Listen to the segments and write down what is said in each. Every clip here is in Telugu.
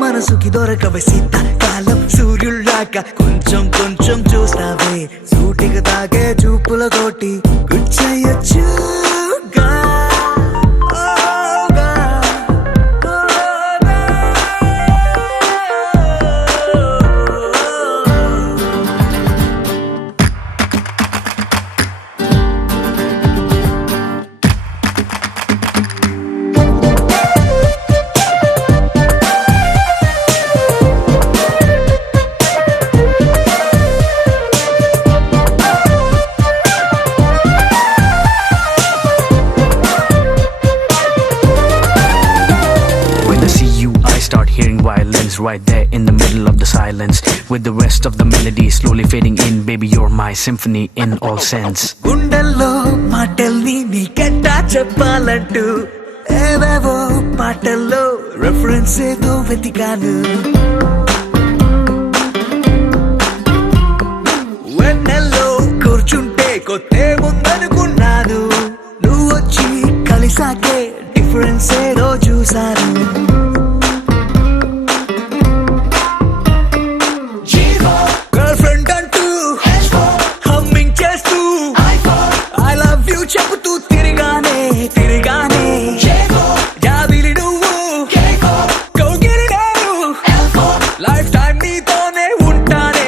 మనసుకి దొరకవే శీతాకాలం సూర్యుల్లాగా కొంచెం కొంచెం చూస్తావే సూటిగా తాగే చూపులతోటి గుచ్చేయొచ్చుగా Violins right there in the middle of the silence with the rest of the melody slowly fading in. Baby, you're my symphony in all sense. గుండెల్లో మాటల్ని నీకెట్టా చెప్పాలంటూ ఏవేవో పాటల్లో రెఫరెన్స్ ఏదో వెతికాను వెన్నెల్లో కూర్చుంటే కొత్తే ముందనుకున్నాను నువ్వు వచ్చి కలిసాకే డిఫరెన్స్ ఏదో చూశాను చెబుతూ తిరిగానే జాబిలి నువ్వు కౌగిలి నేను లైఫ్ టైం నీతోనే ఉంటానే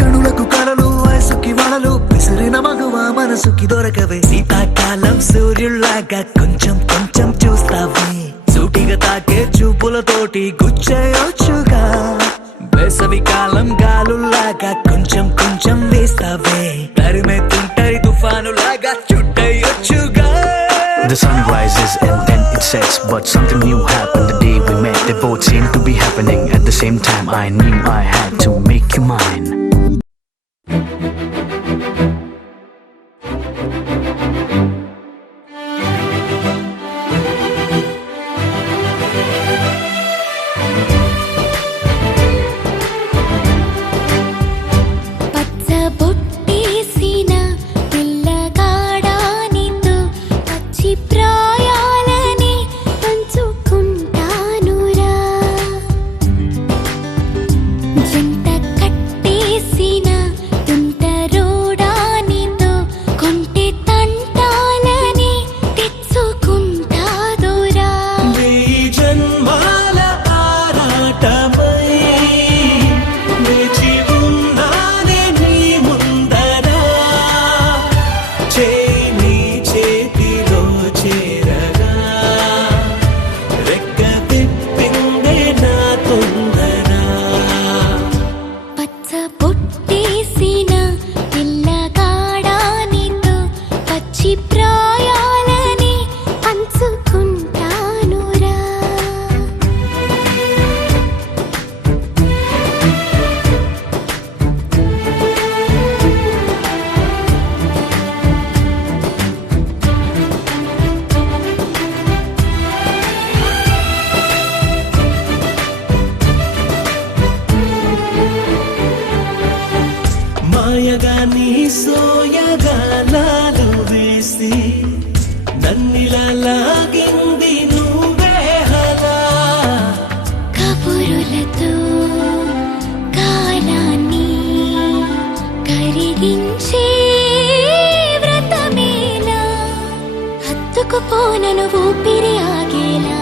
కనులకు కలలు వయసుకి వలలు విసిరిన మగువ మనసుకి దొరకవే శీతాకాలం సూర్యుల్లాగా కొంచెం కొంచెం చూస్తావే సూటిగా తాకే చూపులతోటి గుచ్చేయొచ్చుగా వేసవి కాలం గాలుల్లాగా కొంచెం కొంచెం వేస్తావే తరిమెత్తుంటాయి తుఫానులాగా చుట్టయొచ్చుగా. The sun rises and then it sets, but something new happened the day we met. They both seemed to be happening at the same time. I knew I had to make you mine. మాయగా నీ సోయగానాలు వేసి నన్నిలా లాగింది నువ్వే హలా కబురులతో కాలాన్ని కరిగించే వ్రతమేలా హత్తుకుపోనను ఊపిరి ఆగేలా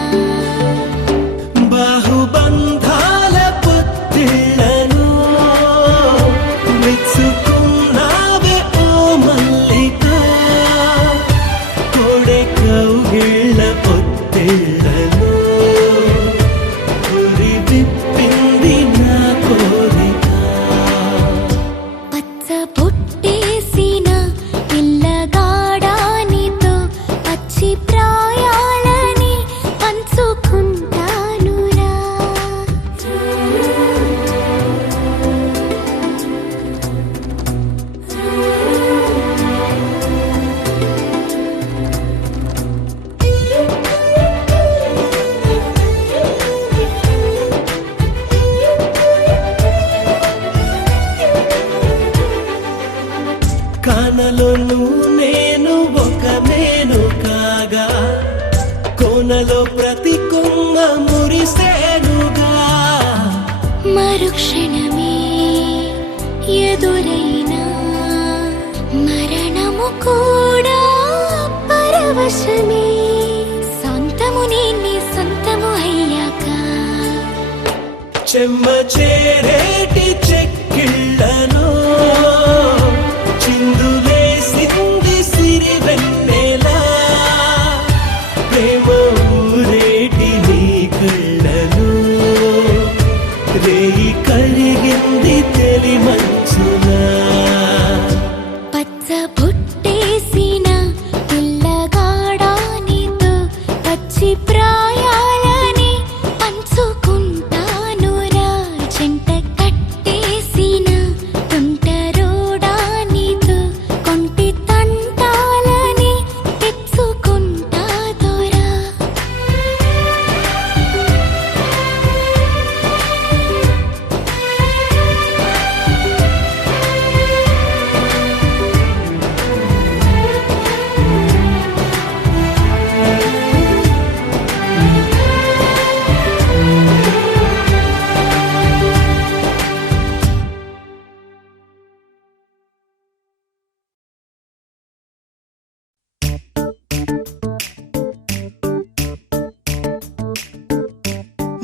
బాహుబంధాల పొత్తిళ్లను మెచ్చుకున్నావే ఓ కూడా పరవశమే సొంతము నీ సొంతము అయ్యాక చెమ్మ చేరేటి చెక్కిళ్ళను చిందులేసింది సిరి వెన్నెలా ప్రేమ ఊరేటి నీ కళ్ళను రేయి కరిగింది తెలి మంచులా పచ్చ బుట్టేసిన పిల్లగాడానితో పచ్చి ప్రాయాలని పంచుకుంటానురా జంట కట్టేసిన తుంటరోడానితో కొంటి తంటాలని తెచ్చుకుంటాదోరా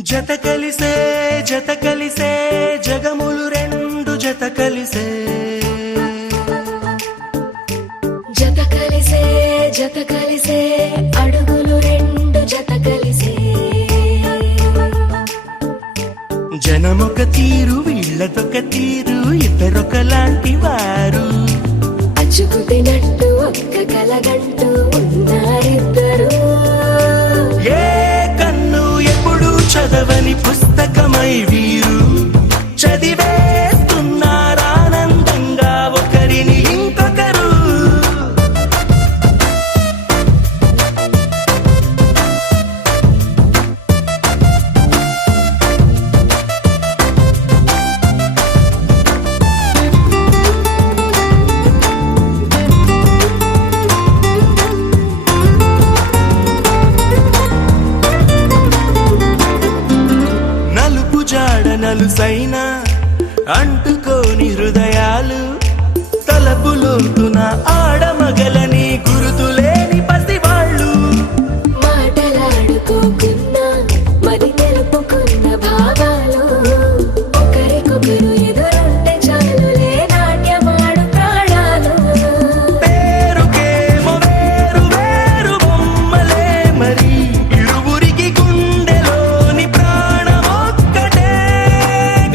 జత కలిసే జగములు రెండు జత కలిసే జత కలిసే అడుగులు రెండు జత కలిసే జనమొక తీరు వీళ్ళదొక తీరు ఇద్దరొకలాంటి వారు అచ్చుకు తినట్టు ఒక్క కలగంటూ ఉన్నారిద్దరు ఏ కన్ను ఎప్పుడు చదవని పుస్తకమై వీరు చదివేస్తున్నారానందంగా ఒకరిని ఇంకొకరు నలుపు జాడ నలుసైన అంటుకోని హృదయాలు తలపులోతున ఆడమగలని గురుతులేని పసివాళ్ళు మాటలాడుకోకున్నా మరి తెలుపుకున్న భావాలు ఒకరికొకరు ఎదురుంటే చాలులే నాట్యమాడు ప్రాణాలు పేరుకేమో వేరు వేరు బొమ్మలే మరి ఇరువురికి గుండెలోని ప్రాణమొక్కటే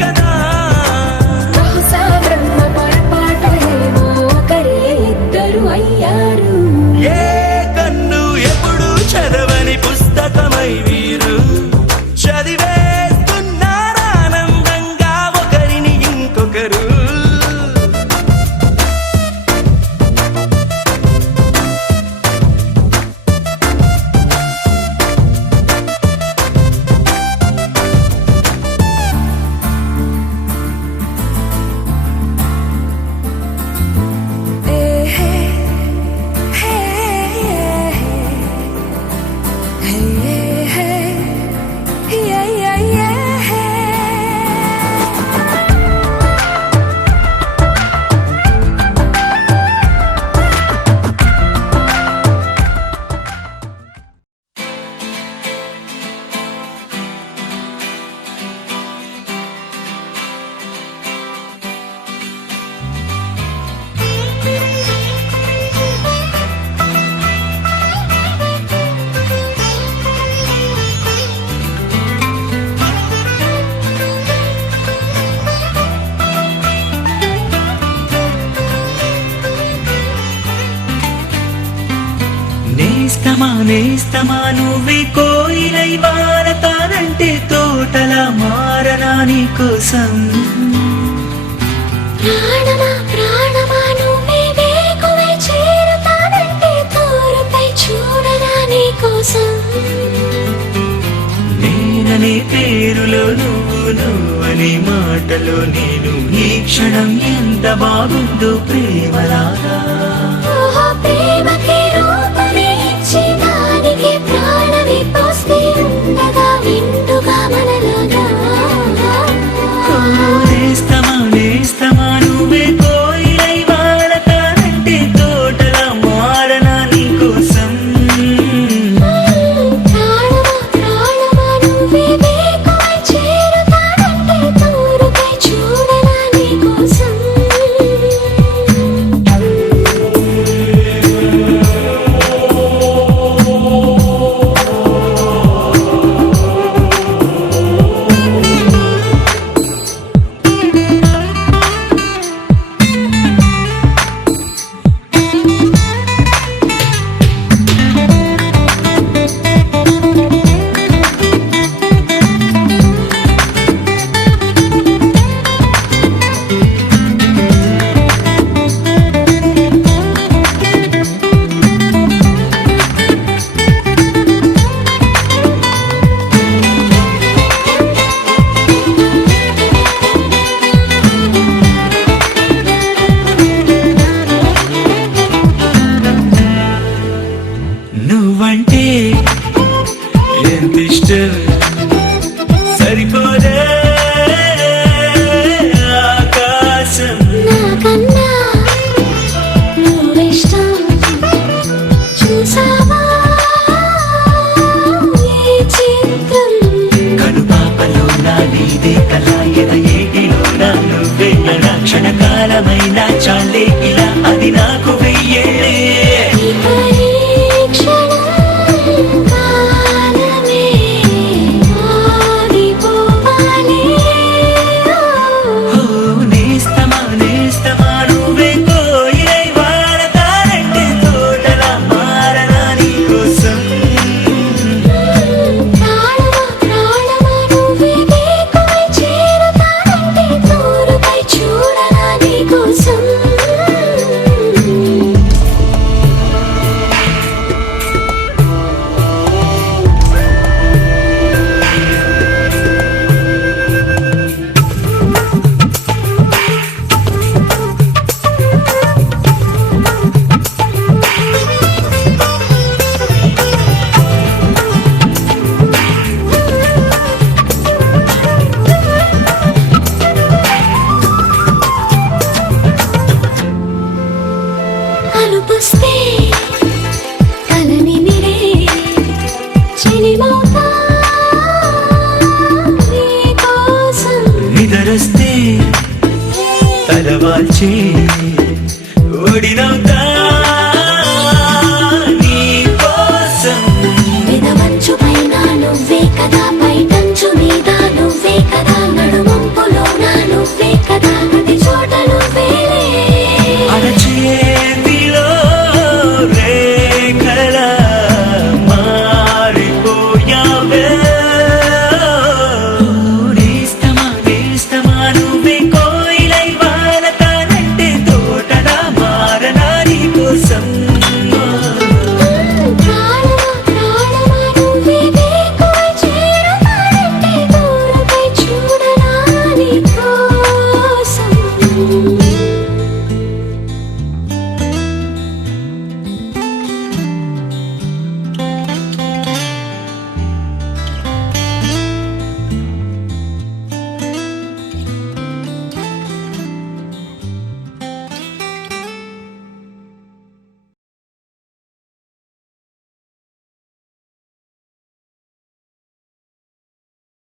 కదా బహుశా బ్రహ్మ పొరపాటు ఏమో ఒకరే ఇద్దరు అయ్యారు ఏ కన్ను ఎప్పుడు చదవని పుస్తకమై వీరు చదివేస్తున్నారానందంగా ఒకరిని ఇంకొకరు నేస్తమా నువ్వే కోయిలై వారతానంటే తోటలా మారనా నీ కోసం ప్రాణమా నువ్వే వేకువై చేరుతానంటే తోరుపై చూడరా నీ కోసం నేననే పేరులో నువ్వనే మాటలో నేను ఈ క్షణం ఎంత బాగుందో ప్రేమలాగా ఓహో ప్రేమకి రూపమే ఇచ్చి దానికి ప్రాణమి పోస్తే ఉండగా విండుగా మనలాగా నేస్తమా నువ్వే కోయిలై వారతానంటే తోటలా ఇదే కళ ఎద ఏటిలోన నువ్వే నా క్షణకాలమైన చాలే ఇలా అది నాకు వెయ్యేళ్ళే ఇక ఈ క్షణం కాలమే ఆగిపోవాలి. ఓ నేస్తమా నేస్తమా నువ్వే కోయిలై వాడతానంటే తోటలా మారనా నీకోసం ప్రాణమా ప్రాణమా నువ్వే వేకువై చేరతానంటే తోరుపై చూడనా నీకోసం. అలుపుస్తే తలని మిరే చెలిమౌతా నీకోసం. నిదరస్తే తలవాల్చి ఓడినవుతా